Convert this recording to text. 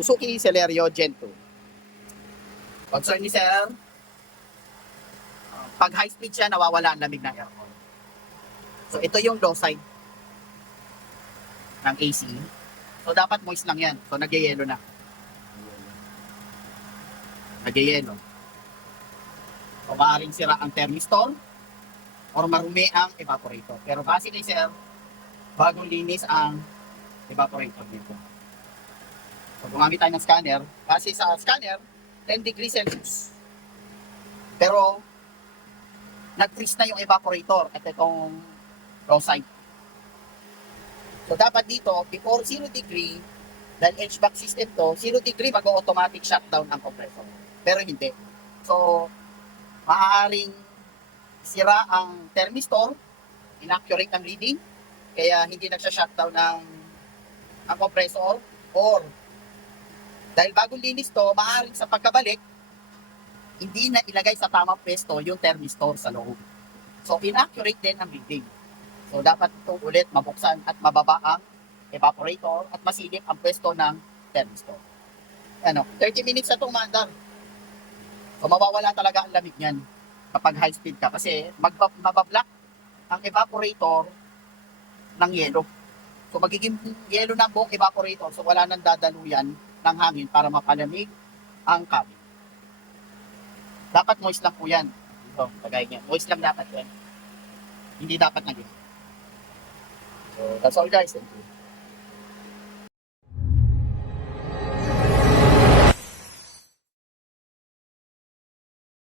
Suzuki Celerio Gen 2. Concern ni sir, pag high speed siya, nawawala ang lamig ng aircon. So ito yung low side ng AC. So dapat moist lang yan. So nagyayelo na. Nagyayelo. So maaaring sira ang thermistor or marumi ang evaporator. Pero base kay sir, bagong linis ang evaporator dito. So gumamit tayo ng scanner. Base sa scanner, 10 degrees Celsius. Pero nag-freeze na yung evaporator at itong low side. So dapat dito, before 0 degree, dahil HVAC system to, 0 degree mag-automatic shutdown ang compressor. Pero hindi. So, maaaring sira ang thermistor, inaccurate ang reading, kaya hindi nagsha-shutdown ang compressor, or dahil bagong linis to, maaaring sa pagkabalik, hindi na ilagay sa tamang pwesto yung thermistor sa loob. So, inaccurate din ang reading. So, dapat ito ulit mabuksan at mababa ang evaporator at masilip ang pwesto ng thermistor. 30 minutes na itong maandar. So, mawawala talaga ang lamig niyan kapag high speed ka kasi mabablock ang evaporator ng yelo. So, magiging yelo ng buong evaporator. So, wala nang dadaluyan ng hangin para mapalamig ang cabin. Dapat moist lang po yan. Ito, lagay niya. Moist lang dapat yan. Hindi dapat naging. So, that's all guys. Thank you.